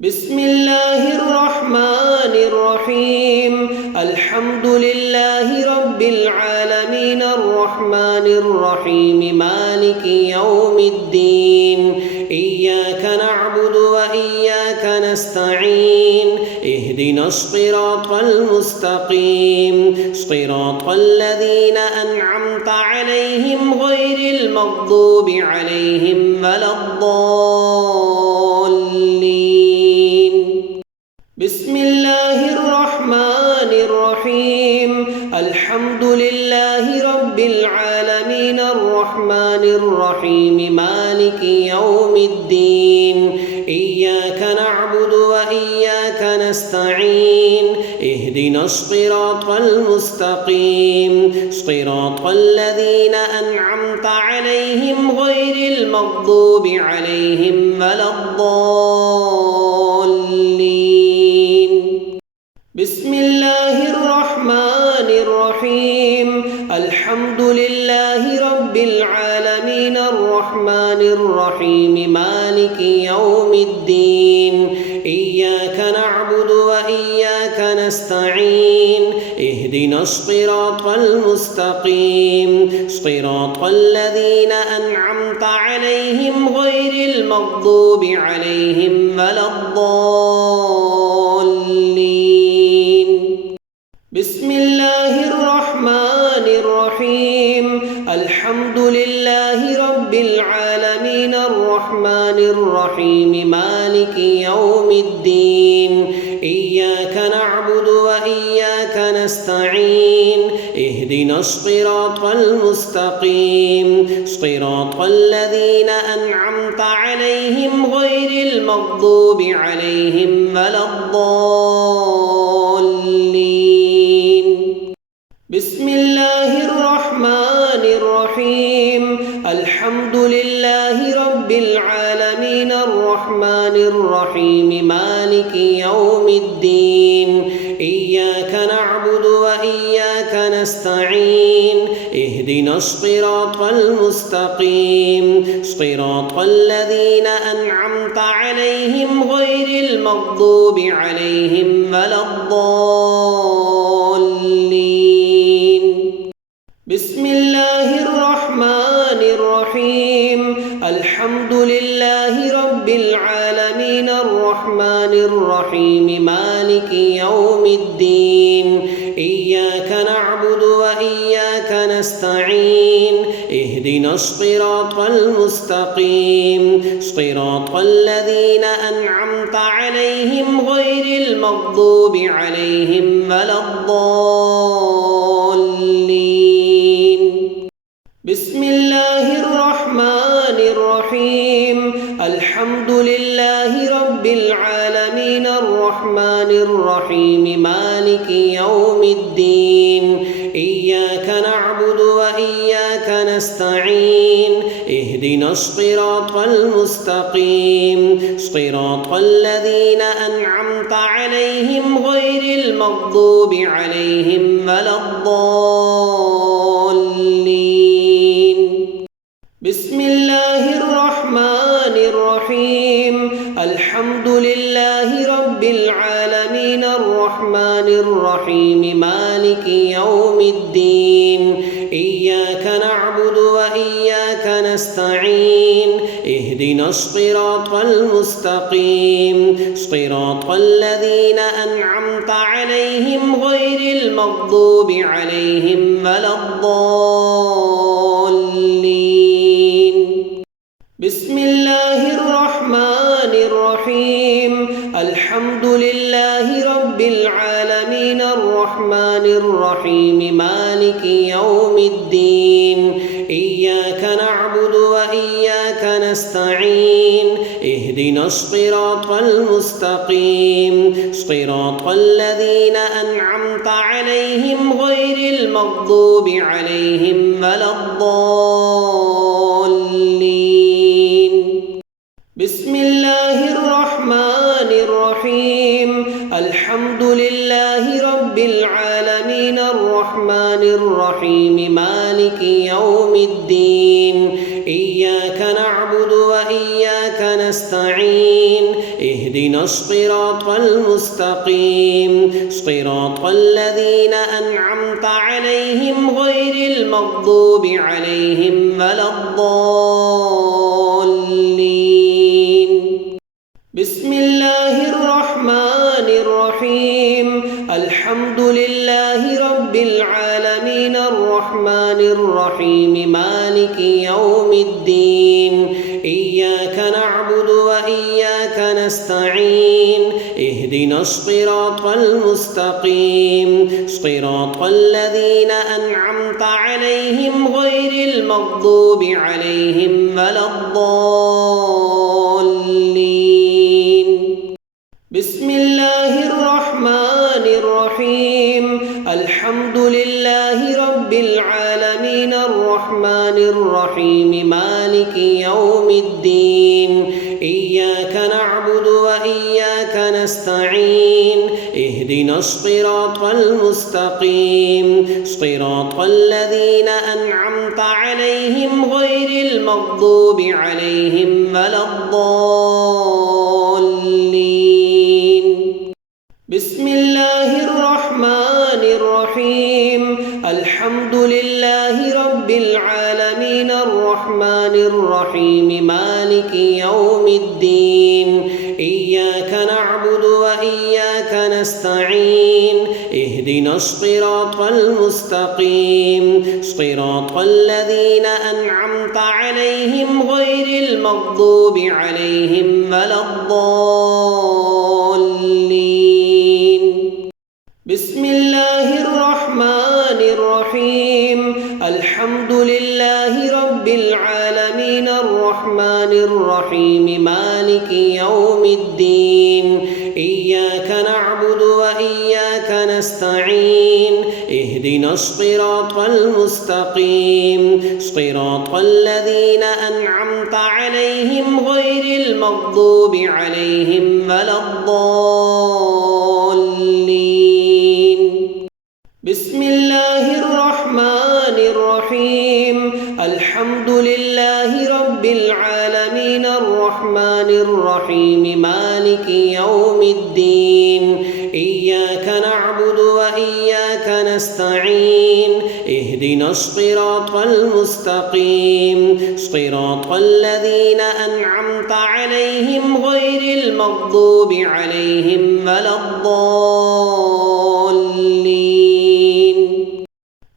بسم الله الرحمن الرحيم الحمد لله رب العالمين الرحمن الرحيم مالك يوم الدين إياك نعبد وإياك نستعين اهدنا الصراط المستقيم صراط الذين أنعمت عليهم غير المغضوب عليهم ولا الضالين بسم الله الرحمن الرحيم الحمد لله رب العالمين الرحمن الرحيم مالك يوم الدين إياك نعبد وإياك نستعين اهدنا الصراط المستقيم صراط الذين أنعمت عليهم غير المغضوب عليهم ولا الضالين بسم الله الرحمن الرحيم الحمد لله رب العالمين الرحمن الرحيم مالك يوم الدين إياك نعبد وإياك نستعين اهدنا الصراط المستقيم صراط الذين أنعمت عليهم غير المغضوب عليهم ولا الضالين بسم الله الرحمن الرحيم الحمد لله رب العالمين الرحمن الرحيم مالك يوم الدين إياك نعبد وإياك نستعين اهدنا الصراط المستقيم صراط الذين أنعمت عليهم غير المغضوب عليهم ولا الضالين بسم الله الرحمن الرحيم الحمد لله رب العالمين الرحمن الرحيم مالك يوم الدين إياك نعبد وإياك نستعين اهدنا الصراط المستقيم صراط الذين أنعمت عليهم غير المغضوب عليهم ولا الضالين بسم الله الرحمن الرحيم الحمد لله رب العالمين الرحمن الرحيم مالك يوم الدين إياك نعبد وإياك نستعين اهدنا الصراط المستقيم صراط الذين أنعمت عليهم غير المغضوب عليهم ولا الضالين بسم الله الرحمن الرحيم الحمد لله رب العالمين الرحمن الرحيم مالك يوم الدين إياك نعبد وإياك نستعين اهدنا الصراط المستقيم صراط الذين أنعمت عليهم غير المغضوب عليهم ولا الضالين بسم الله الرحمن الرحيم الحمد لله رب العالمين الرحمن الرحيم مالك يوم الدين إياك نعبد وإياك نستعين اهدنا الصراط المستقيم صراط الذين أنعمت عليهم غير المغضوب عليهم ولا الضالين بسم الله الرحمن الرحيم الحمد لله رب العالمين الرحمن الرحيم مالك يوم الدين إياك نعبد وإياك نستعين اهدنا الصراط المستقيم صراط الذين أنعمت عليهم غير المغضوب عليهم ولا الضالين بسم الله الرحمن الرحيم الحمد لله رب العالمين الرحمن الرحيم مالك يوم الدين إياك نعبد وإياك نستعين اهدنا الصراط المستقيم صراط الذين أنعمت عليهم غير المغضوب عليهم ولا الضالين بسم الله الرحمن الرحيم الحمد لله رب العالمين الرحمن الرحيم مالك يوم الدين إياك نعبد وإياك نستعين اهدنا الصراط المستقيم صراط الذين أنعمت عليهم غير المغضوب عليهم ولا الضالين بسم الله الرحمن الرحيم الحمد لله رب العالمين الرحمن الرحيم مالك يوم الدين إياك نعبد وإياك نستعين اهدنا الصراط المستقيم صراط الذين أنعمت عليهم غير المغضوب عليهم ولا الضالين بسم الله الرحمن الرحيم الحمد لله رب العالمين الرحمن الرحيم مالك يوم الدين إياك نعبد وإياك نستعين اهدنا الصراط المستقيم صراط الذين أنعمت عليهم غير المغضوب عليهم ولا الضالين بسم الله الرحمن الرحيم الحمد لله رب العالمين الرحمن الرحيم مالك يوم الدين إياك نعبد وإياك نستعين اهدنا الصراط المستقيم صراط الذين أنعمت عليهم غير المغضوب عليهم ولا الضالين بسم الله الرحمن الرحيم الحمد لله رب العالمين الرحمن الرحيم مالك يوم الدين إياك نعبد وإياك نستعين اهدنا الصراط المستقيم صراط الذين أنعمت عليهم غير المغضوب عليهم ولا الضالين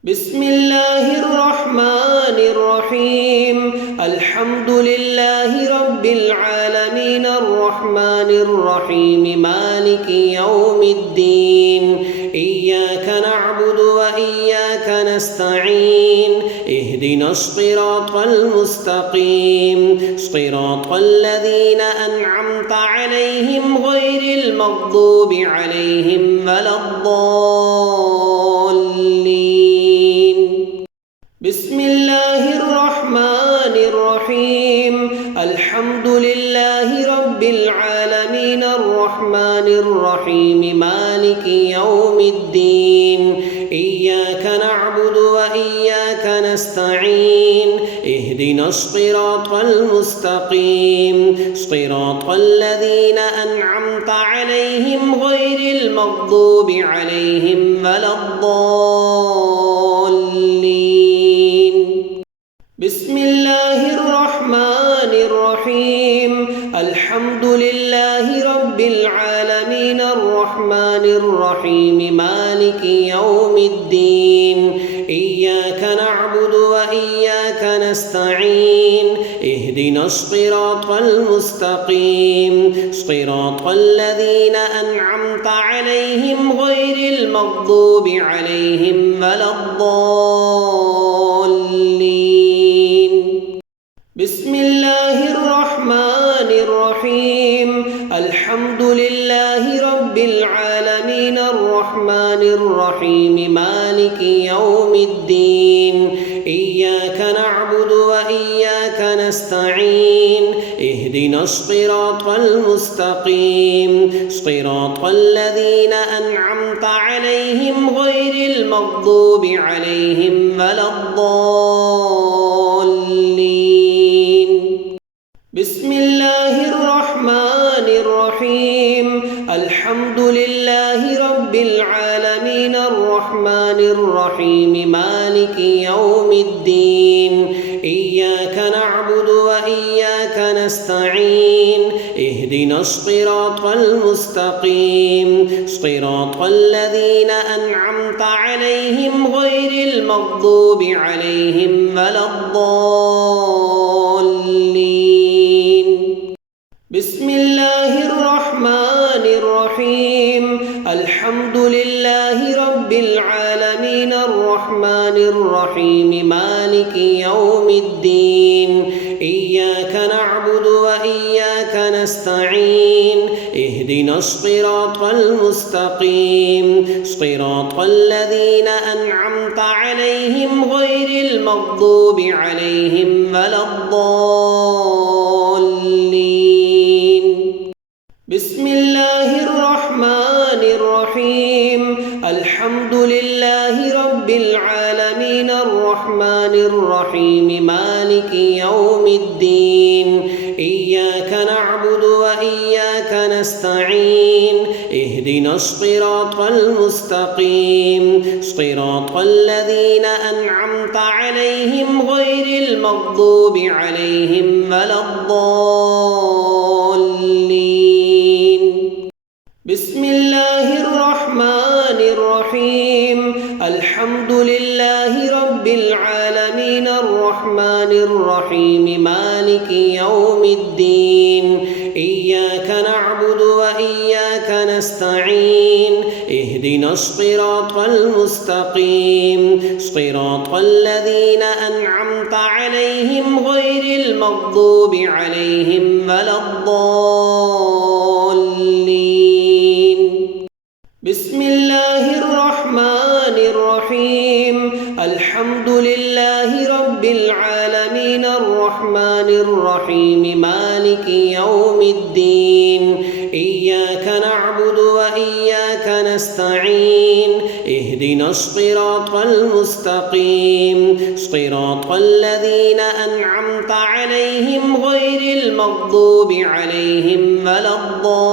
بسم الله الرحمن الرحيم الحمد لله رب العالمين الرحمن الرحيم مالك يوم الدين إياك نعبد وإياك نستعين اهدنا الصراط المستقيم صراط الذين أنعمت عليهم غير المغضوب عليهم ولا الضالين بسم الله الرحمن الرحيم الحمد لله رب العالمين الرحمن الرحيم مالك يوم الدين إياك نعبد وإياك نستعين اهدنا الصراط المستقيم صراط الذين أنعمت عليهم غير المغضوب عليهم ولا الضالين بسم الله الرحمن الرحيم الحمد لله رب العالمين الرحمن الرحيم مالك يوم الدين إياك نعبد وإياك نستعين اهدنا الصراط المستقيم صراط الذين أنعمت عليهم غير المغضوب عليهم ولا الضالين بسم الله الرحمن الرحيم الحمد لله رب العالمين الرحمن الرحيم مالك يوم الدين إياك نعبد وإياك نستعين اهدنا الصراط المستقيم صراط الذين أنعمت عليهم غير المغضوب عليهم ولا الضالين بسم الله الرحمن الرحيم الحمد لله رب العالمين الرحمن الرحيم مالك يوم الدين إياك نعبد وإياك نستعين اهدنا الصراط المستقيم صراط الذين أنعمت عليهم غير المغضوب عليهم ولا الضالين بسم الله الرحمن الرحيم الحمد لله رب العالمين الرحمن الرحيم مالك يوم الدين إياك نعبد وإياك نستعين اهدنا الصراط المستقيم صراط الذين أنعمت عليهم غير المغضوب عليهم ولا الضالين بسم الله الرحمن الرحيم الحمد لله رب العالمين الرحمن الرحيم مالك يوم الدين إياك نعبد وإياك نستعين اهدنا الصراط المستقيم صراط الذين أنعمت عليهم غير المغضوب عليهم ولا الضالين بسم الله الرحمن الرحيم الحمد لله رب العالمين الرحمن الرحيم مالك يوم الدين إياك نعبد وإياك نستعين اهدنا الصراط المستقيم صراط الذين أنعمت عليهم غير المغضوب عليهم ولا الضالين بسم الله الرحمن الرحيم الحمد لله رب العالمين الرحمن الرحيم مالك يوم الدين إياك نعبد وإياك نستعين اهدنا الصراط المستقيم صراط الذين أنعمت عليهم غير المغضوب عليهم ولا الضالين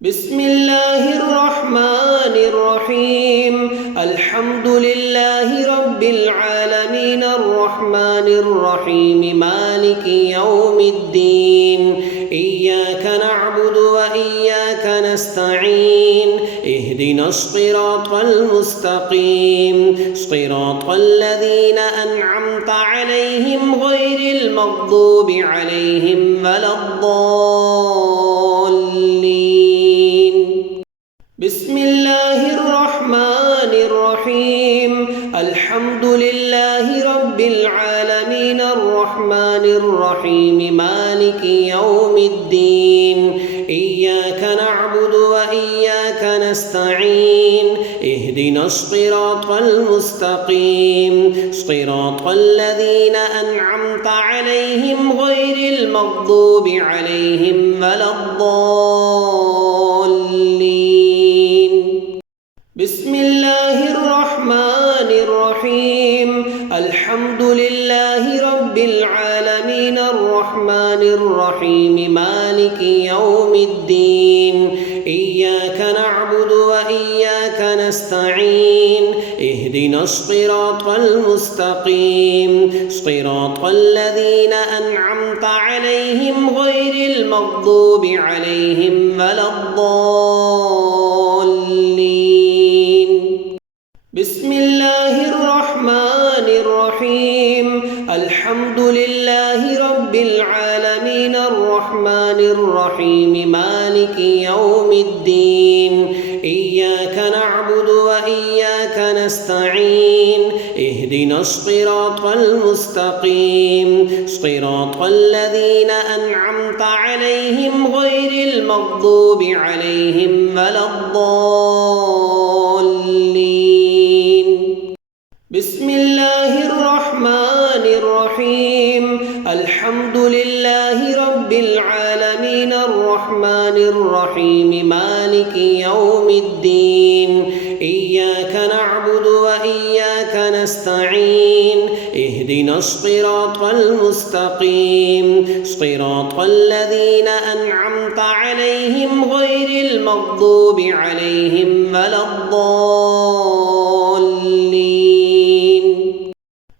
بسم الله الرحمن الرحيم الحمد لله رب العالمين الرحمن الرحيم مالك يوم الدين إياك نعبد وإياك نستعين اهدنا الصراط المستقيم صراط الذين أنعمت عليهم غير المغضوب عليهم ولا الضالين بسم الله الرحمن الرحيم الحمد لله رب العالمين الرحمن الرحيم مالك يوم الدين إياك نعبد وإياك نستعين اهدنا الصراط المستقيم صراط الذين أنعمت عليهم غير المغضوب عليهم ولا الضالين بسم الله الرحمن الرحيم الحمد لله رب العالمين الرحمن الرحيم مالك يوم الدين إياك نعبد وإياك نستعين اهدنا الصراط المستقيم صراط الذين أنعمت عليهم غير المغضوب عليهم ولا الضالين بسم الله الرحمن الرحيم الحمد لله رب العالمين الرحمن الرحيم مالك يوم الدين إياك نعبد وإياك نستعين اهدنا الصراط المستقيم صراط الذين أنعمت عليهم غير المغضوب عليهم ولا الضالين بسم الله الرحمن الرحيم الحمد لله رب رب العالمين الرحمن الرحيم مالك يوم الدين إياك نعبد وإياك نستعين اهدنا الصراط المستقيم صراط الذين أنعمت عليهم غير المغضوب عليهم ولا الضالين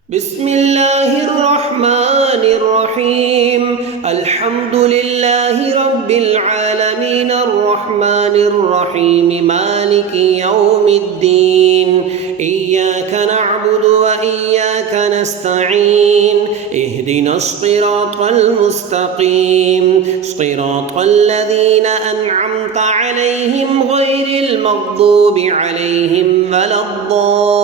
بسم الله الرحمن الرحيم الحمد لله رب العالمين الرحمن الرحيم مالك يوم الدين إياك نعبد وإياك نستعين اهدنا الصراط المستقيم صراط الذين أنعمت عليهم غير المغضوب عليهم ولا الضالين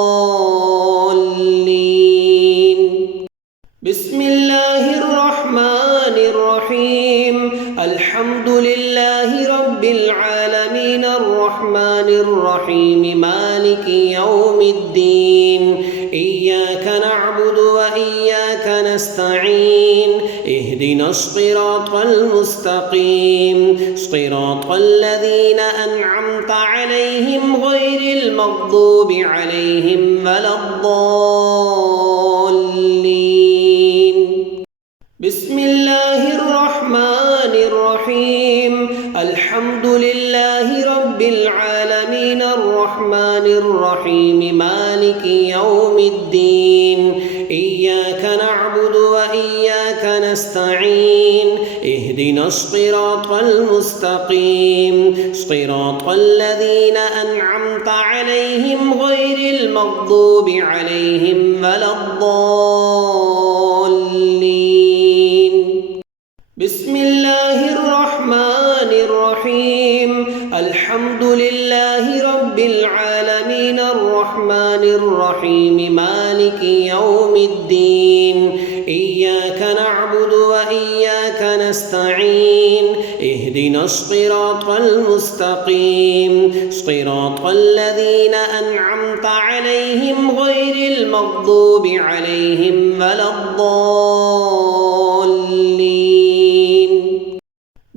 بسم الله الرحمن الرحيم الحمد لله رب العالمين الرحمن الرحيم مالك يوم الدين إياك نعبد وإياك نستعين اهدنا الصراط المستقيم صراط الذين أنعمت عليهم غير المغضوب عليهم ولا الضالين بسم الله الرحمن الرحيم الحمد لله رب العالمين الرحمن الرحيم مالك يوم الدين إياك نعبد وإياك نستعين اهدنا الصراط المستقيم صراط الذين أنعمت عليهم غير المغضوب عليهم ولا الضالين بسم الله الرحمن الرحيم الحمد لله رب العالمين الرحمن الرحيم مالك يوم الدين إياك نعبد وإياك نستعين اهدنا الصراط المستقيم صراط الذين أنعمت عليهم غير المغضوب عليهم ولا الضالين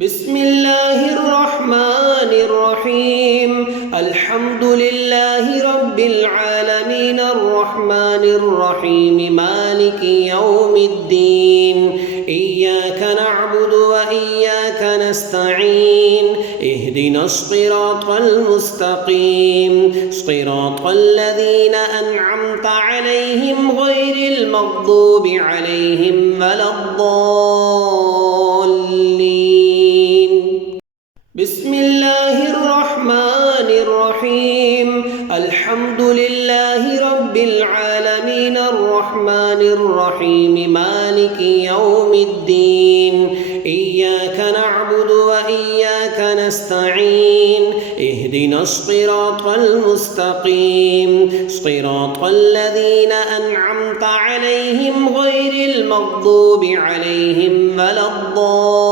بسم الله الرحمن الرحيم الحمد لله رب العالمين الرحمن الرحيم مالك يوم الدين إياك نعبد وإياك نستعين اهدنا الصراط المستقيم صراط الذين أنعمت عليهم غير المغضوب عليهم ولا الضالين بسم الله الرحمن الرحيم الحمد لله رب العالمين الرحمن الرحيم مالك يوم الدين إياك نعبد وإياك نستعين اهدنا الصراط المستقيم صراط الذين أنعمت عليهم غير المغضوب عليهم ولا الضالين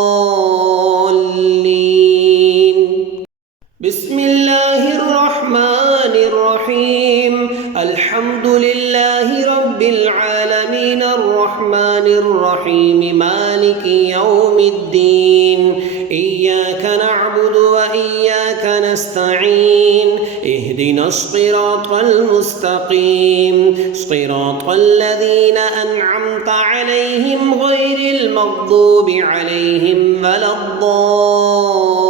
بسم الله الرحمن الرحيم الحمد لله رب العالمين الرحمن الرحيم مالك يوم الدين إياك نعبد وإياك نستعين اهدنا الصراط المستقيم صراط الذين أنعمت عليهم غير المغضوب عليهم ولا الضالين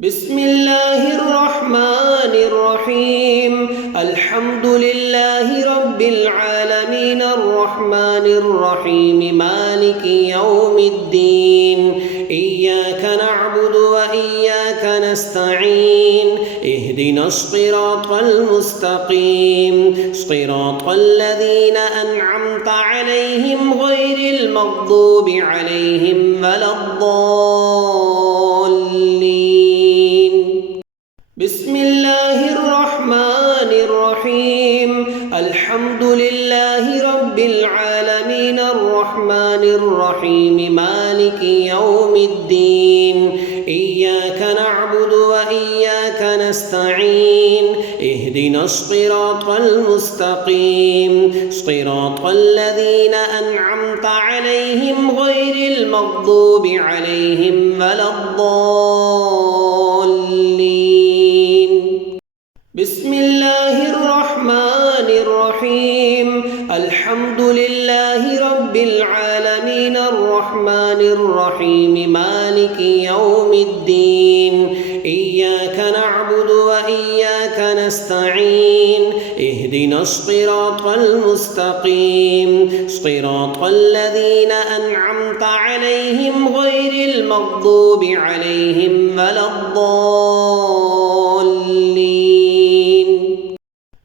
بسم الله الرحمن الرحيم الحمد لله رب العالمين الرحمن الرحيم مالك يوم الدين إياك نعبد وإياك نستعين اهدنا الصراط المستقيم صراط الذين أنعمت عليهم غير المغضوب عليهم ولا الضالين بسم الله الرحمن الرحيم الحمد لله رب العالمين الرحمن الرحمن الرحيم مالك يوم الدين إياك نعبد وإياك نستعين اهدنا الصراط المستقيم صراط الذين أنعمت عليهم غير المغضوب عليهم ولا الضالين بسم الله الرحمن الرحيم الحمد لله رب العالمين الرحمن الرحيم مالك يوم الدين إياك نعبد وإياك نستعين اهدنا الصراط المستقيم صراط الذين أنعمت عليهم غير المغضوب عليهم ولا الضالين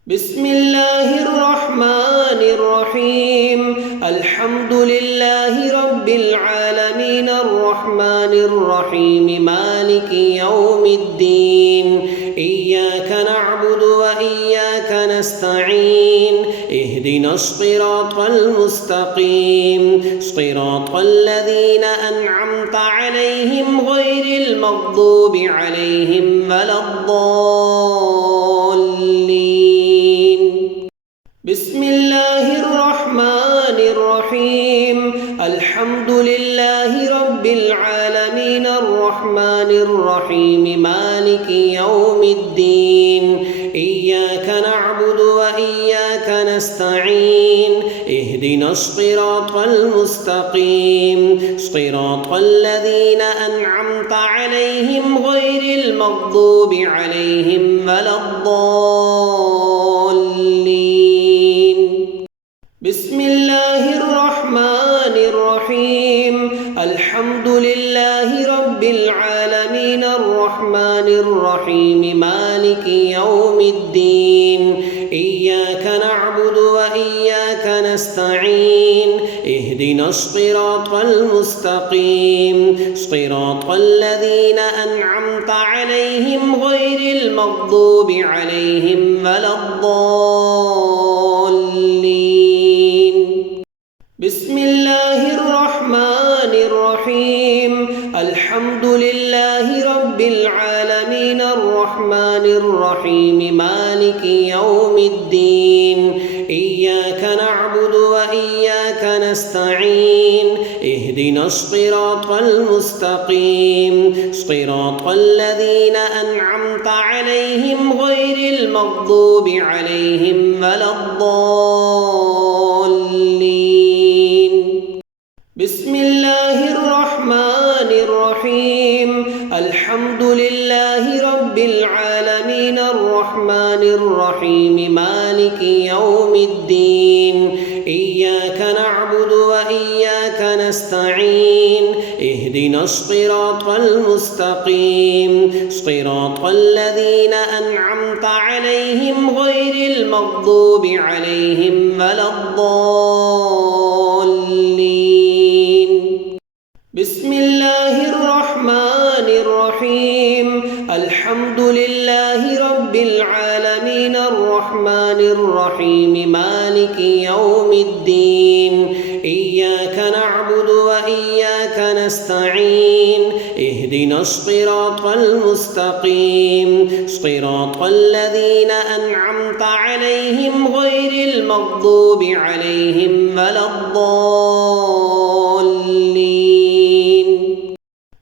بسم الله الرحمن الرحيم الحمد لله رب العالمين الرحمن الرحيم مالك يوم الدين إياك نعبد وإياك نستعين اهدنا الصراط المستقيم صراط الذين أنعمت عليهم غير المغضوب عليهم ولا الضالين بسم الله الرحمن الرحيم الحمد لله رب العالمين الرحمن الرحيم مالك يوم الدين إياك نعبد وإياك نستعين اهدنا الصراط المستقيم صراط الذين أنعمت عليهم غير المغضوب عليهم ولا الضالين بسم الله الرحمن الرحيم الحمد لله رب العالمين الرحمن الرحيم مالك يوم الدين إياك نعبد وإياك نستعين اهدنا الصراط المستقيم صراط الذين أنعمت عليهم غير المغضوب عليهم ولا الضالين بسم الله الرحمن الرحيم الحمد لله رب العالمين الرحمن الرحيم مالك يوم الدين إياك نعبد وإياك نستعين اهدنا الصراط المستقيم صراط الذين أنعمت عليهم غير المغضوب عليهم ولا الضالين بسم الله الرحمن الرحيم الحمد لله رب العالمين الرحمن الرحيم مالك يوم الدين إياك نعبد وإياك نستعين اهدنا الصراط المستقيم صراط الذين أنعمت عليهم غير المغضوب عليهم ولا الضالين بسم الله الرحمن الرحيم الحمد لله رب العالمين الرحمن الرحيم مالك يوم الدين إياك نعبد وإياك نستعين اهدنا الصراط المستقيم صراط الذين أنعمت عليهم غير المغضوب عليهم ولا الضالين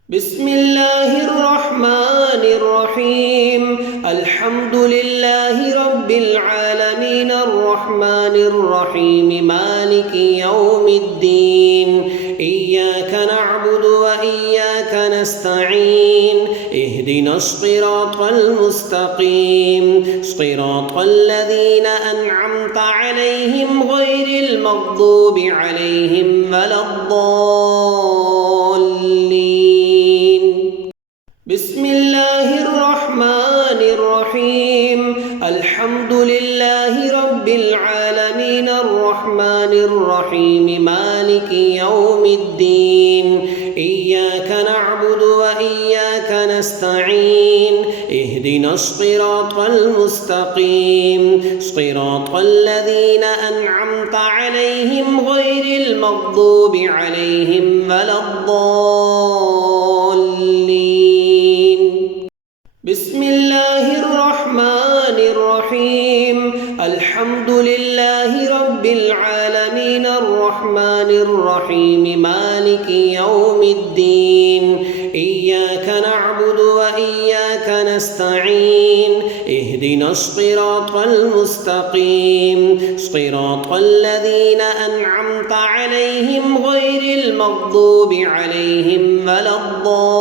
بسم الله الرحمن الرحيم الحمد لله رب العالمين الرحمن الرحيم مالك يوم الدين إياك نعبد وإياك نستعين اهدنا الصراط المستقيم صراط الذين أنعمت عليهم غير المغضوب عليهم ولا الضالين بسم الله الرحمن الرحيم الحمد لله رب العالمين الرحمن الرحمن الرحيم مالك يوم الدين إياك نعبد وإياك نستعين اهدنا الصراط المستقيم صراط الذين أنعمت عليهم غير المغضوب عليهم ولا الضالين بسم الله الرحمن الرحيم الحمد لله رب العالمين الرحمن الرحيم مالك يوم الدين إياك نعبد وإياك نستعين اهدنا الصراط المستقيم صراط الذين أنعمت عليهم غير المغضوب عليهم ولا الضالين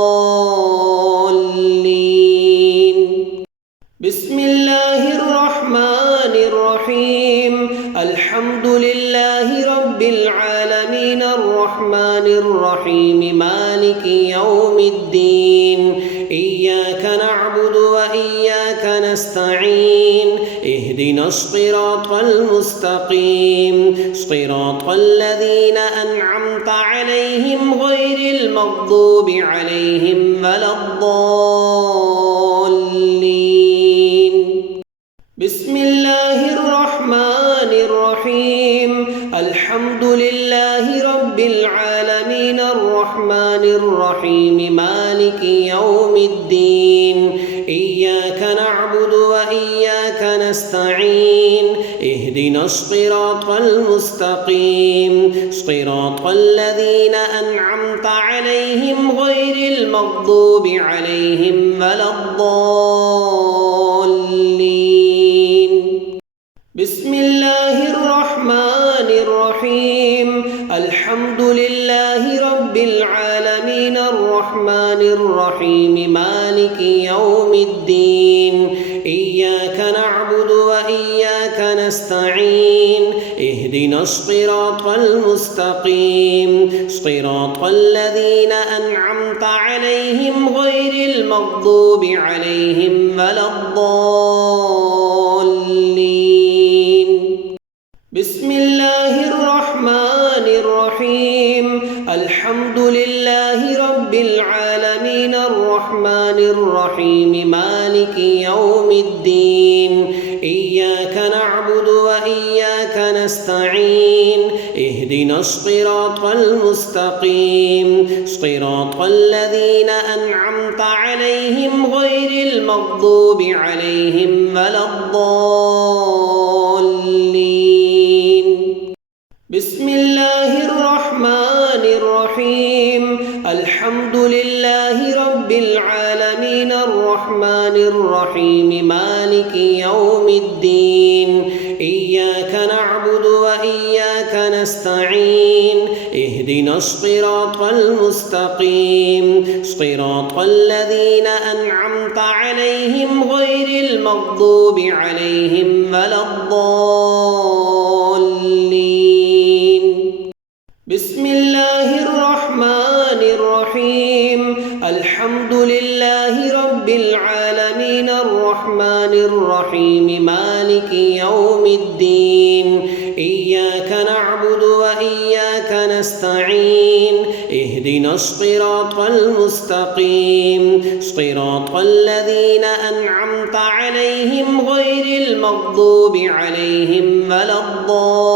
بسم الله الرحمن الرحيم الحمد لله رب العالمين الرحمن الرحيم مالك يوم الدين إياك نعبد وإياك نستعين اهدنا الصراط المستقيم صراط الذين أنعمت عليهم غير المغضوب عليهم ولا الضالين بسم الله الرحمن الرحيم الحمد لله رب العالمين الرحمن الرحيم مالك يوم الدين إياك نعبد وإياك نستعين اهدنا الصراط المستقيم صراط الذين أنعمت عليهم غير المغضوب عليهم ولا الضالين بسم الله الرحمن الرحيم الحمد لله رب العالمين الرحمن الرحيم مالك يوم الدين إياك نعبد وإياك نستعين اهدنا الصراط المستقيم صراط الذين أنعمت عليهم غير المغضوب عليهم ولا الضالين بسم الله الرحمن الرحيم الحمد لله رب العالمين الرحمن الرحيم مالك يوم الدين إياك نعبد وإياك نستعين اهدنا الصراط المستقيم صراط الذين أنعمت عليهم غير المغضوب عليهم ولا الضالين بسم الله الرحمن الرحيم الحمد لله رب العالمين الرحمن الرحيم مالك يوم الدين إياك نعبد وإياك نستعين اهدنا الصراط المستقيم صراط الذين أنعمت عليهم غير المغضوب عليهم ولا الضالين بسم الله الرحمن الرحيم الحمد لله رب العالمين الرحمن الرحيم مالك يوم الدين إياك نعبد وإياك نستعين اهدنا الصراط المستقيم صراط الذين أنعمت عليهم غير المغضوب عليهم ولا الضالين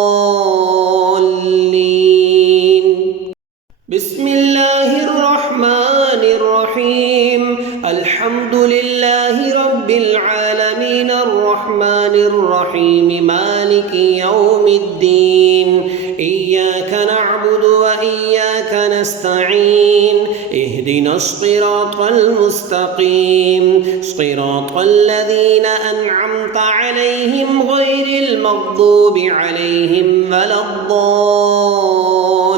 بسم الله الرحمن الرحيم الحمد لله رب العالمين الرحمن الرحيم مالك يوم الدين إياك نعبد وإياك نستعين اهدنا الصراط المستقيم صراط الذين أنعمت عليهم غير المغضوب عليهم ولا الضالين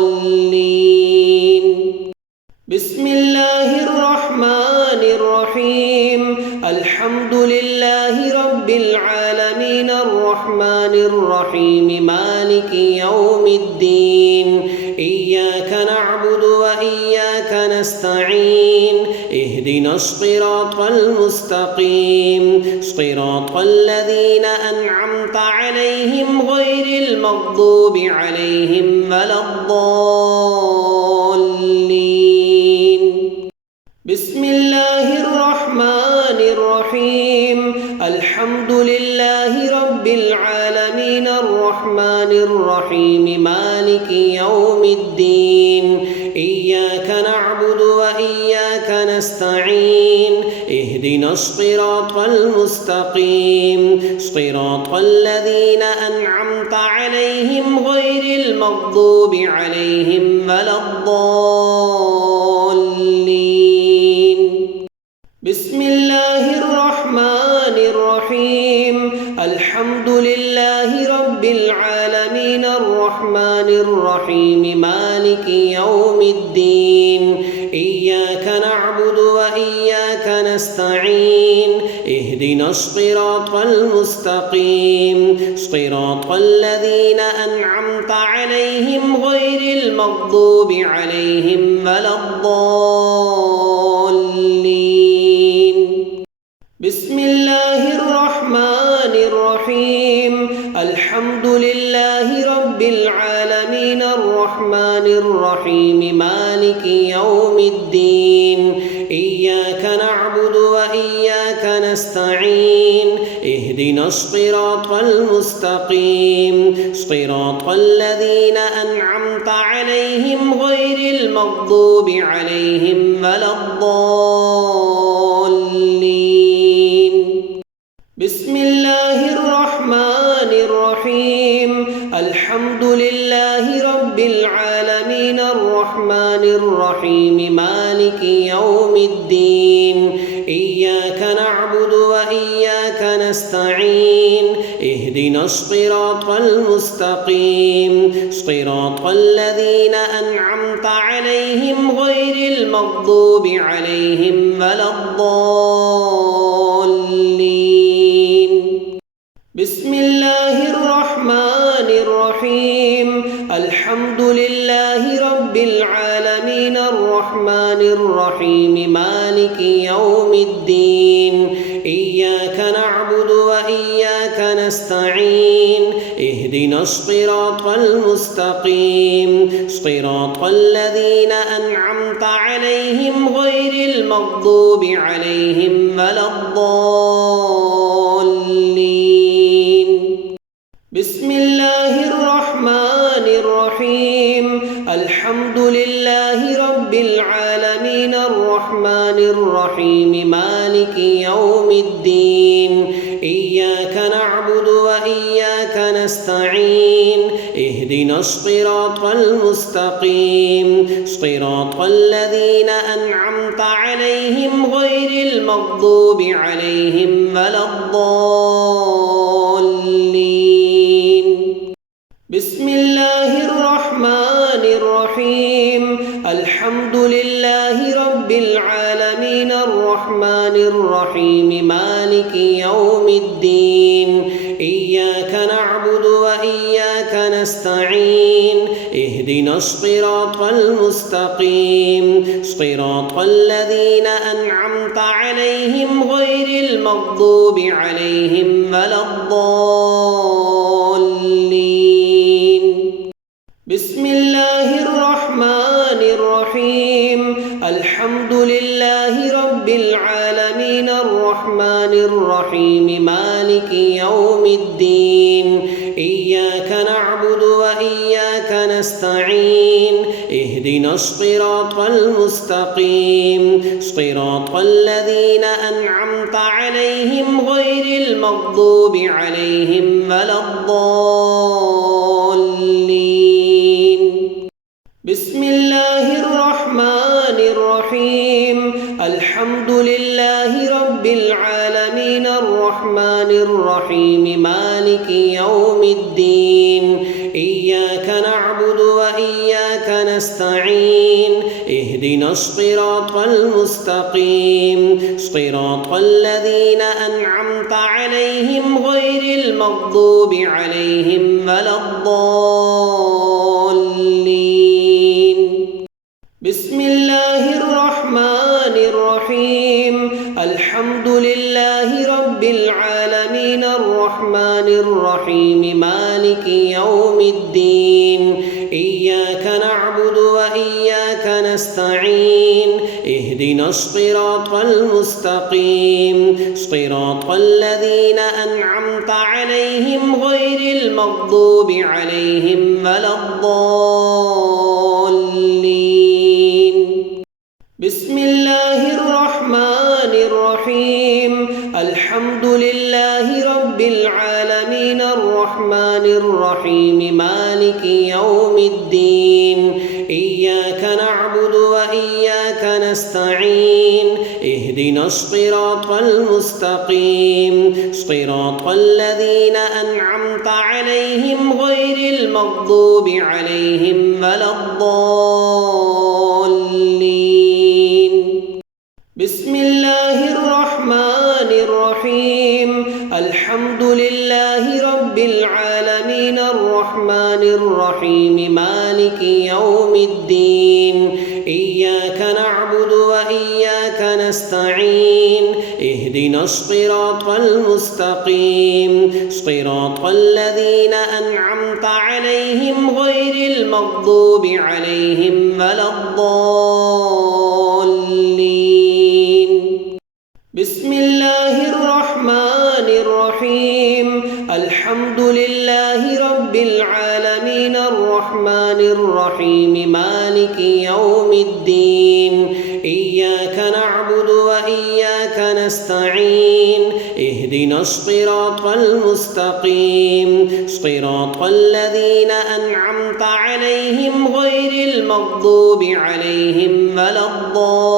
بسم الله الرحمن الرحيم الحمد لله رب العالمين الرحمن الرحيم مالك يوم الدين إياك نعبد وإياك نستعين اهدنا الصراط المستقيم صراط الذين أنعمت عليهم غير المغضوب عليهم ولا الضالين بسم الله الرحمن الرحيم الحمد لله رب العالمين الرحمن الرحيم مالك يوم الدين إياك نعبد وإياك نستعين اهدنا الصراط المستقيم صراط الذين أنعمت عليهم غير المغضوب عليهم ولا الضالين بسم الله الرحمن الرحيم الحمد لله رب العالمين الرحمن الرحيم مالك يوم الدين إياك نعبد وإياك نستعين اهدنا الصراط المستقيم صراط الذين أنعمت عليهم غير المغضوب عليهم ولا الضالين بسم الله الرحمن الرحيم الحمد لله رب العالمين الرحمن الرحيم مالك يوم الدين إياك نعبد وإياك نستعين اهدنا الصراط المستقيم صراط الذين أنعمت عليهم غير المغضوب عليهم ولا الضالين بسم الله الرحمن الرحيم الحمد لله رب العالمين الرحمن الرحيم مالك يوم الدين إياك نعبد وإياك نستعين اهدنا الصراط المستقيم صراط الذين أنعمت عليهم غير المغضوب عليهم ولا الضالين بسم الله الرحمن الرحيم الحمد لله رب العالمين الرحمن الرحيم مالك يوم الدين إياك نعبد وإياك نستعين اهدنا الصراط المستقيم صراط الذين أنعمت عليهم غير المغضوب عليهم ولا الضالين بسم الله الرحمن الرحيم الحمد لله رب العالمين الرحمن الرحيم مالك يوم الدين إياك نعبد وإياك نستعين اهدنا الصراط المستقيم صراط الذين أنعمت عليهم غير المغضوب عليهم ولا الضالين بسم الله الرحمن الرحيم الحمد لله رب العالمين الرحمن الرحيم مالك يوم الدين إياك نعبد وإياك نستعين اهدنا الصراط المستقيم صراط الذين أنعمت عليهم غير المغضوب عليهم ولا الضالين بسم الله الرحمن الرحيم الحمد لله رب العالمين الرحمن الرحيم مالك يوم الدين إياك نعبد وإياك نستعين اهدنا الصراط المستقيم صراط الذين أنعمت عليهم غير المغضوب عليهم ولا الضالين بسم الله الرحمن الرحيم الحمد لله رب العالمين الرحمن الرحيم مالك يوم الدين إياك نعبد وإياك نستعين اهدنا الصراط المستقيم صراط الذين أنعمت عليهم غير المغضوب عليهم ولا الضالين بسم الله الرحمن الرحيم الحمد لله رب العالمين الرحمن الرحيم مالك يوم الدين إياك نعبد وإياك نستعين اهدنا الصراط المستقيم صراط الذين أنعمت عليهم غير المغضوب عليهم ولا الضالين بسم الله الرحمن الرحيم الحمد لله رب العالمين الرحمن الرحيم مالك يوم الدين إياك نعبد وإياك نستعين اهدنا الصراط المستقيم صراط الذين أنعمت عليهم غير المغضوب عليهم ولا الضالين بسم الله الرحمن الرحيم الحمد لله رب العالمين الرحمن الرحيم مالك يوم الدين إياك نعبد وإياك نستعين اهدنا الصراط المستقيم صراط الذين أنعمت عليهم غير المغضوب عليهم ولا الضالين بسم الله الرحمن الرحيم الحمد لله رب العالمين الرحمن الرحيم مالك يوم الدين إياك نعبد وإياك نستعين اهدنا الصراط المستقيم صراط الذين أنعمت عليهم غير المغضوب عليهم ولا الضالين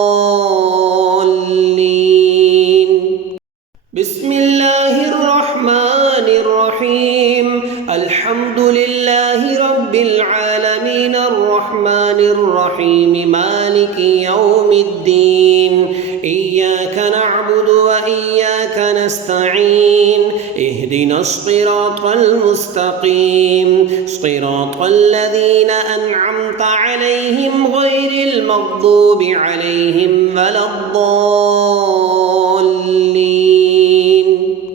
بسم الله الرحمن الرحيم الحمد لله رب العالمين الرحمن الرحيم مالك يوم الدين إياك نعبد وإياك نستعين اهدنا الصراط المستقيم صراط الذين أنعمت عليهم غير المغضوب عليهم ولا الضالين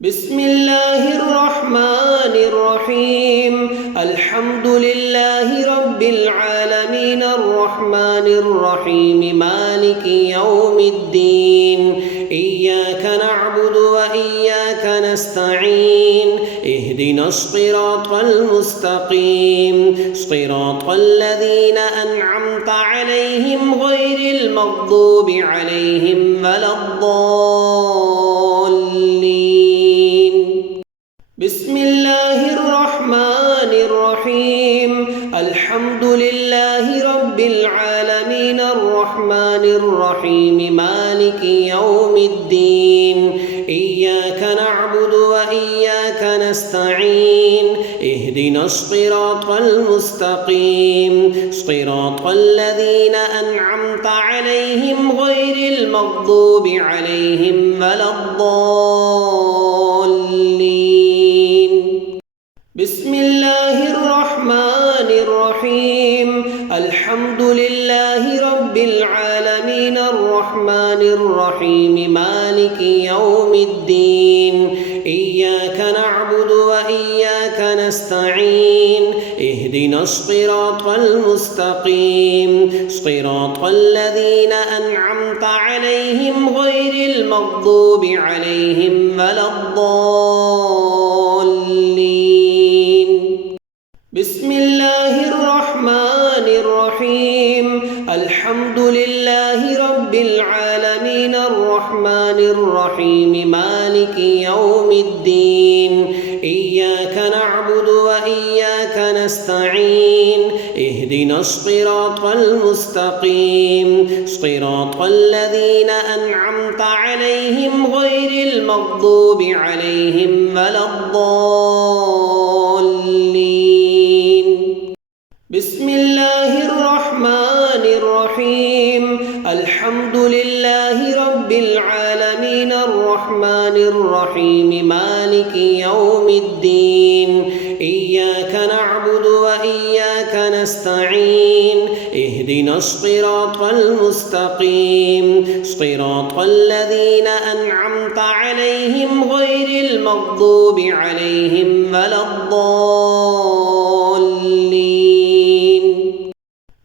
بسم الله الرحمن الرحيم الحمد لله رب العالمين الرحمن الرحيم مالك يوم الدين إياك نعبد وإياك نستعين اهدنا الصراط المستقيم صراط الذين أنعمت عليهم غير المغضوب عليهم ولا الضالين بسم الله الرحمن الرحيم الحمد لله رب العالمين الرحمن الرحيم مالك يوم الدين إياك نعبد وإياك نستعين اهدنا الصراط المستقيم صراط الذين أنعمت عليهم غير المغضوب عليهم ولا الضالين بسم الله الرحمن الرحيم الحمد لله رب العالمين الرحمن الرحيم مالك يوم الدين إياك نعبد وإياك نستعين اهدنا الصراط المستقيم صراط الذين أنعمت عليهم غير المغضوب عليهم ولا الضالين بسم الله الرحمن الرحيم الحمد لله رب العالمين الرحمن الرحيم مالك يوم الدين إياك نعبد وإياك نستعين اهدنا الصراط المستقيم صراط الذين أنعمت عليهم غير المغضوب عليهم ولا الضالين بسم الله الرحمن الرحيم الحمد لله رب العالمين الرحمن الرحيم مالك يوم الدين إياك نعبد وإياك نستعين اهدنا الصراط المستقيم صراط الذين أنعمت عليهم غير المغضوب عليهم ولا الضالين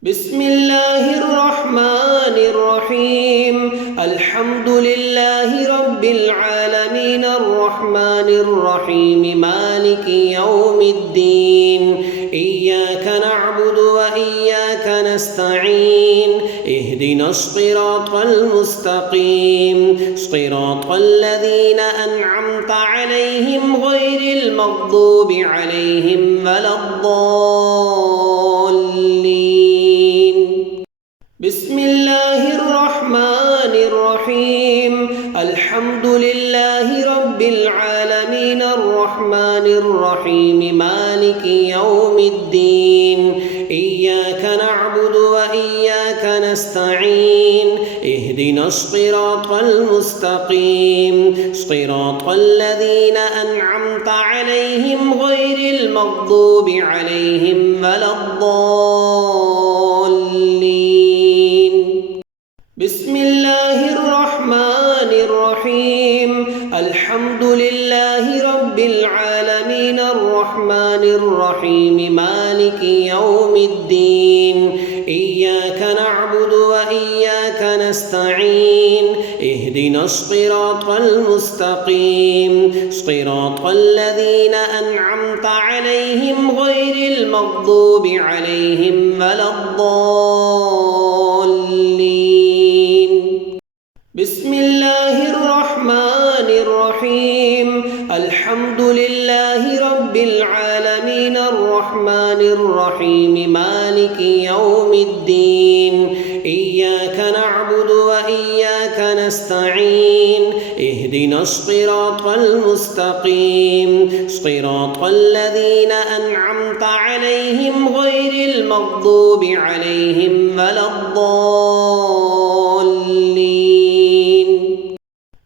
بسم الله الرحمن الرحيم الحمد لله رب العالمين الرحمن الرحيم مالك يوم الدين إياك نعبد وإياك نستعين اهدنا الصراط المستقيم صراط الذين أنعمت عليهم غير المغضوب عليهم ولا الضالين بسم الله الرحمن الرحيم الحمد لله رب العالمين الرحمن الرحيم مالك يوم الدين إياك نعبد وإياك نستعين اهدنا الصراط المستقيم صراط الذين أنعمت عليهم غير المغضوب عليهم ولا الضالين بسم الله الرحمن الرحيم الحمد لله رب العالمين الرحمن الرحيم مالك يوم الدين إياك نعبد وإياك نستعين اهدنا الصراط المستقيم صراط الذين أنعمت عليهم غير المغضوب عليهم ولا الضالين بسم الله الرحمن الرحيم الحمد لله رب العالمين الرحمن الرحيم مالك يوم الدين إياك نعبد وإياك نستعين اهدنا الصراط المستقيم صراط الذين أنعمت عليهم غير المغضوب عليهم ولا الضالين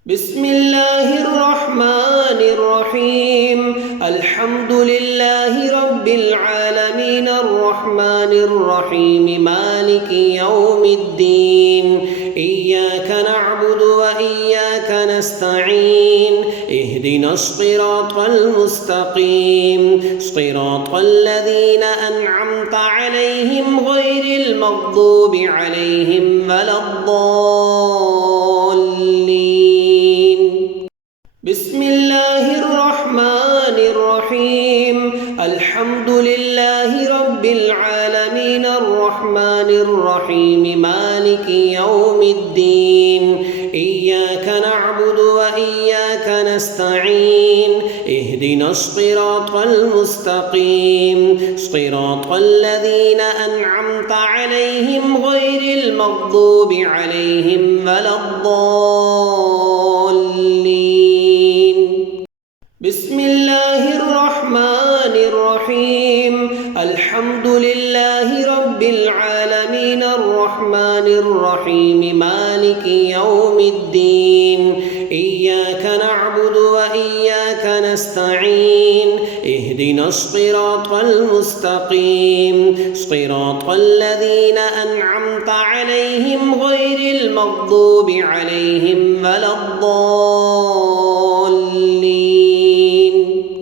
بسم الله الرحمن الرحيم الحمد لله رب العالمين الرحمن الرحيم مالك يوم الدين إياك نعبد وإياك نستعين اهدنا الصراط المستقيم صراط الذين أنعمت عليهم غير المغضوب عليهم ولا الضالين بسم الله الرحمن الرحيم الحمد لله رب العالمين الرحمن الرحيم مالك يوم الدين إياك نعبد وإياك نستعين اهدنا الصراط المستقيم صراط الذين أنعمت عليهم غير المغضوب عليهم ولا الضالين بسم الله الرحمن الرحيم الحمد لله رب العالمين الرحمن الرحيم مالك يوم الدين إياك نعبد وإياك نستعين اهدنا الصراط المستقيم صراط الذين أنعمت عليهم غير المغضوب عليهم ولا الضالين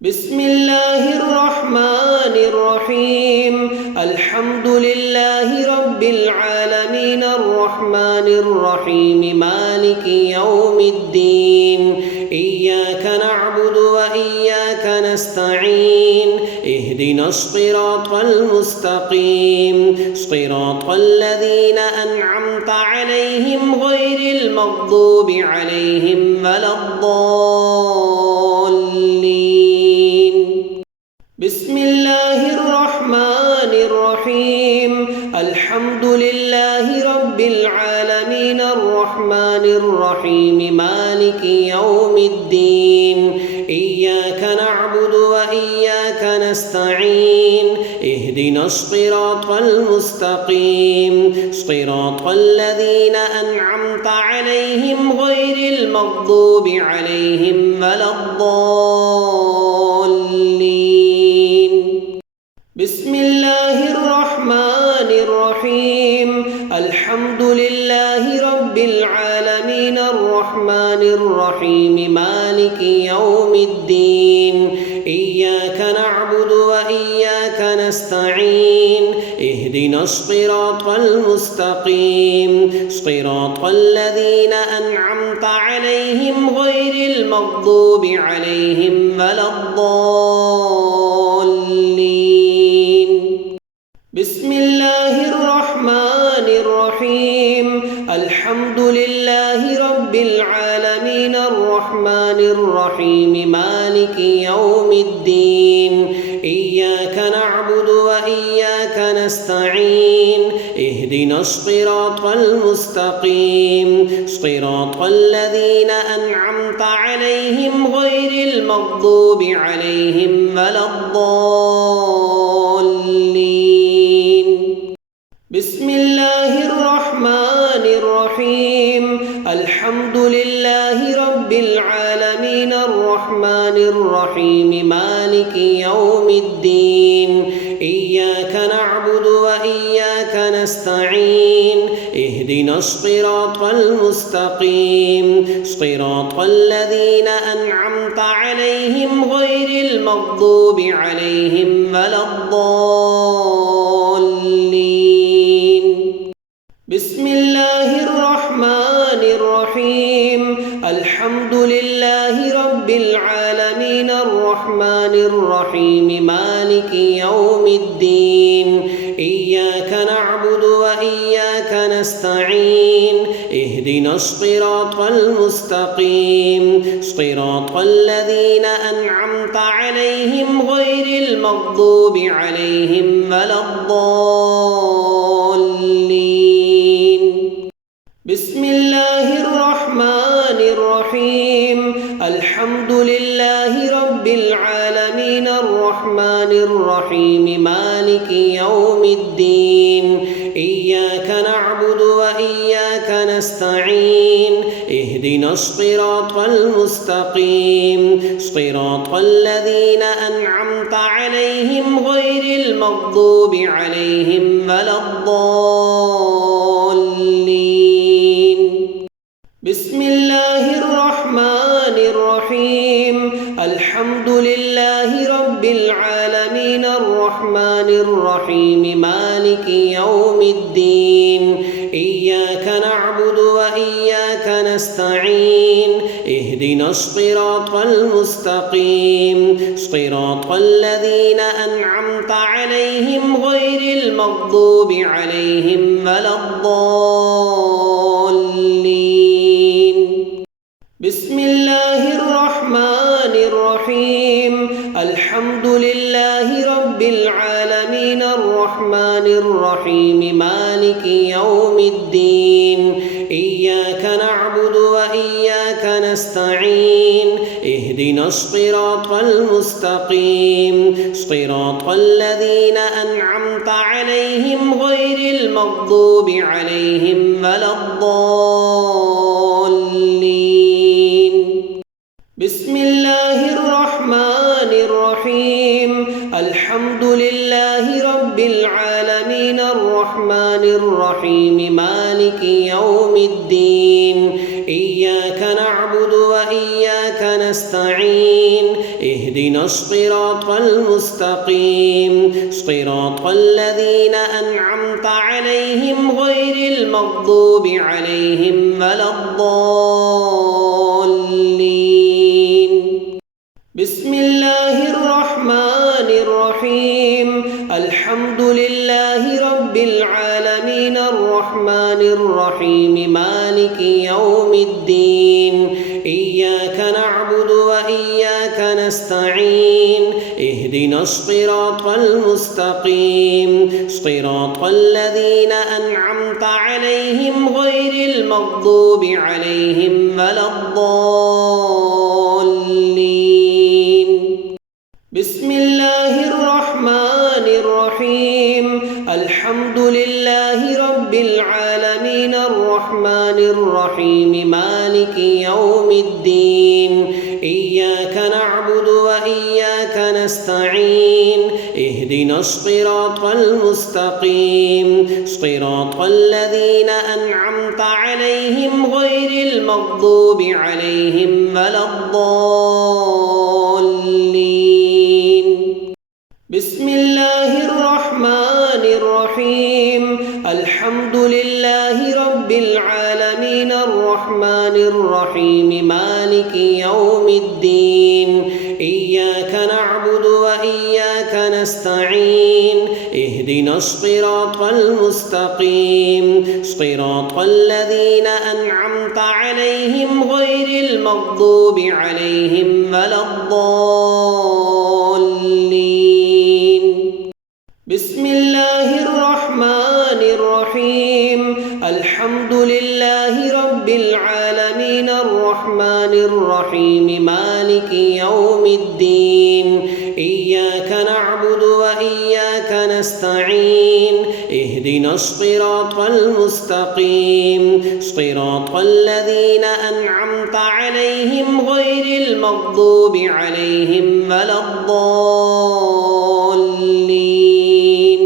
بسم الله الرحمن الرحيم الحمد لله رب العالمين الرحمن الرحيم مالك يوم الدين إياك نعبد وإياك نستعين اهدنا الصراط المستقيم صراط الذين أنعمت عليهم غير المغضوب عليهم ولا الضالين بسم الله الرحمن الرحيم الحمد لله رب العالمين الرحمن الرحيم مالك يوم الدين إياك نعبد وإياك نستعين اهدنا الصراط المستقيم صراط الذين أنعمت عليهم غير المغضوب عليهم ولا الضالين بسم الله الرحمن الرحيم الحمد لله رب العالمين الرحمن الرحيم مالك يوم الدين إياك نعبد وإياك نستعين اهدنا الصراط المستقيم صراط الذين أنعمت عليهم غير المغضوب عليهم ولا الضالين بسم الله الرحمن الرحيم الحمد لله رب العالمين الرحمن الرحيم مالك يوم الدين إياك نعبد وإياك نستعين اهدنا الصراط المستقيم صراط الذين أنعمت عليهم غير المغضوب عليهم ولا الضالين بسم الله الرحمن الرحيم الحمد لله رب العالمين الرحمن الرحيم مالك يوم الدين إياك نعبد وإياك نستعين اهدنا الصراط المستقيم صراط الذين أنعمت عليهم غير المغضوب عليهم ولا الضالين بسم الله الرحمن الرحيم الحمد لله رب العالمين الرحمن الرحيم مالك يوم الدين إياك نعبد وإياك نستعين اهدنا الصراط المستقيم صراط الذين أنعمت عليهم غير المغضوب عليهم ولا الضالين بسم الله الرحمن الرحيم الحمد لله رب العالمين الرحمن الرحيم مالك يوم الدين إياك نعبد وإياك نستعين اهدنا الصراط المستقيم صراط الذين أنعمت عليهم غير المغضوب عليهم ولا الضالين بسم الله الرحمن الرحيم الحمد لله رب العالمين الرحمن الرحيم مالك يوم الدين إياك نعبد وإياك نستعين اهدنا الصراط المستقيم صراط الذين أنعمت عليهم غير المغضوب عليهم ولا الضالين بسم الله الرحمن الرحيم الحمد لله رب العالمين الرحمن الرحيم مالك يوم الدين إياك نعبد وإياك نستعين اهدنا الصراط المستقيم صراط الذين أنعمت عليهم غير المغضوب عليهم ولا الضالين بسم الله الرحمن الرحيم الحمد لله رب العالمين الرحمن الرحيم مالك يوم الدين إياك نعبد وإياك نستعين اهدنا الصراط المستقيم صراط الذين أنعمت عليهم غير المغضوب عليهم ولا الضالين بسم الله الرحمن الرحيم الحمد لله رب العالمين الرحمن الرحيم مالك يوم الدين إياك نعبد وإياك نستعين اهدنا الصراط المستقيم صراط الذين أنعمت عليهم غير المغضوب عليهم ولا الضالين بسم الله الرحمن الرحيم الحمد لله رب العالمين العالمين الرحمن الرحيم مالك يوم الدين إياك نعبد وإياك نستعين اهدنا الصراط المستقيم صراط الذين أنعمت عليهم غير المغضوب عليهم ولا الضالين بسم الله الرحمن الرحيم الحمد لله رب العالمين الرحمن الرحيم مالك يوم الدين إياك نعبد وإياك نستعين اهدنا الصراط المستقيم صراط الذين أنعمت عليهم غير المغضوب عليهم ولا الضالين بسم الله الرحمن الرحيم الحمد لله رب العالمين الرحمن الرحيم مالك يوم الدين إياك نعبد وإياك نستعين اهدنا الصراط المستقيم صراط الذين أنعمت عليهم غير المغضوب عليهم ولا الضالين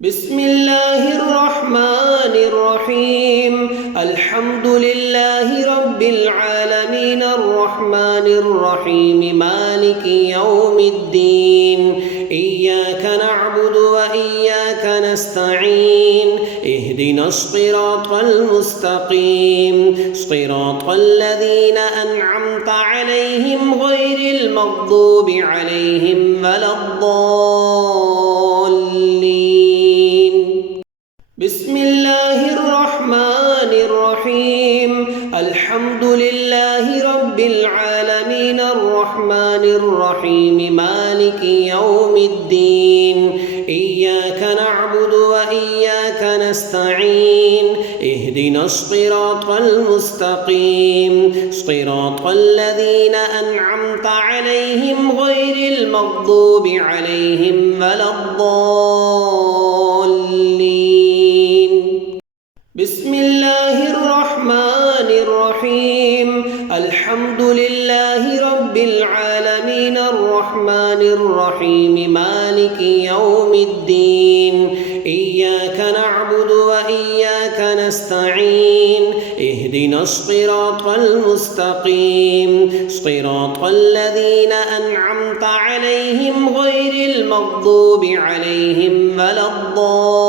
بسم الله الرحمن الرحيم الحمد لله رب العالمين الرحمن الرحيم مالك يوم الدين إياك نعبد وإياك نستعين اهدنا الصراط المستقيم صراط الذين أنعمت عليهم غير المغضوب عليهم ولا الضالين بسم الله الرحمن الرحيم الحمد لله رب العالمين الرحمن الرحيم مالك يوم الدين إياك نعبد وإياك نستعين اهدنا الصراط المستقيم صراط الذين أنعمت عليهم غير المغضوب عليهم ولا الضالين بسم الله الرحمن الرحيم الحمد لله رب العالمين الرحمن الرحيم مالك يوم الدين إياك نعبد وإياك نستعين اهدنا الصراط المستقيم صراط الذين أنعمت عليهم غير المغضوب عليهم ولا الضالين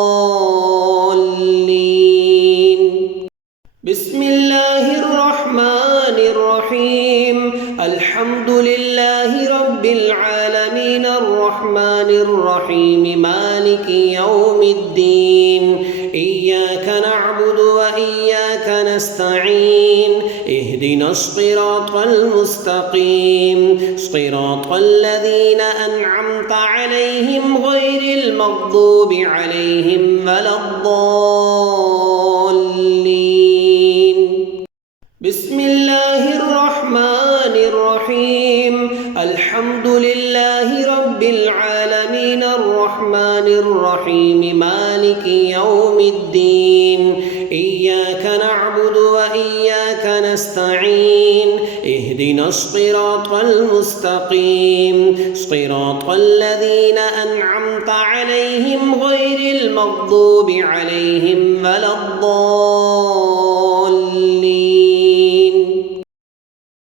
بسم الله الرحمن الرحيم الحمد لله رب العالمين الرحمن الرحيم مالك يوم الدين إياك نعبد وإياك نستعين اهدنا الصراط المستقيم صراط الذين أنعمت عليهم غير المغضوب عليهم ولا الضالين بسم الله الرحمن الرحيم الحمد لله رب العالمين الرحمن الرحيم مالك يوم الدين إياك نعبد وإياك نستعين اهدنا الصراط المستقيم صراط الذين أنعمت عليهم غير المغضوب عليهم ولا الضالين